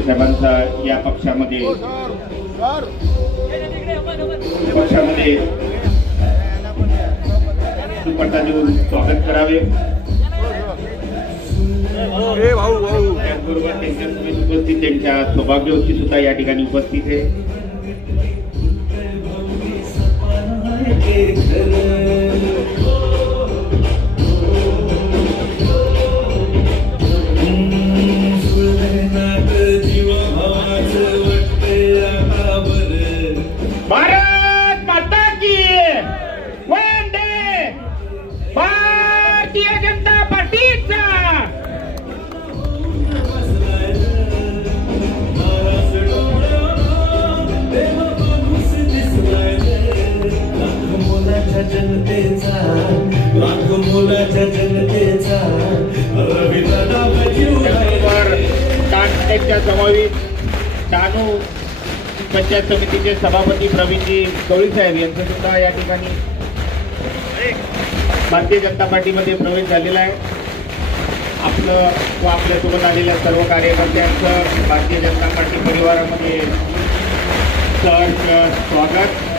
साहेबांचा या पक्षामध्ये दुपट्टा देऊन स्वागत करावे। त्याचबरोबर त्यांच्यासमोर उपस्थित त्यांच्या सौभाग्यवती सुद्धा या ठिकाणी उपस्थित आहे। भारत माता की वंदे, भारतीय जनता पार्टीचा जनतेचा समावेश डहाणू पंचायत समितीचे सभापती प्रवीणजी गवळी साहेब यांचा सुद्धा या ठिकाणी भारतीय जनता पार्टीमध्ये प्रवेश झालेला आहे। आपलं व आपल्यासोबत आलेल्या सर्व कार्यकर्त्यांचं भारतीय जनता पार्टी परिवारामध्ये सहर्ष स्वागत।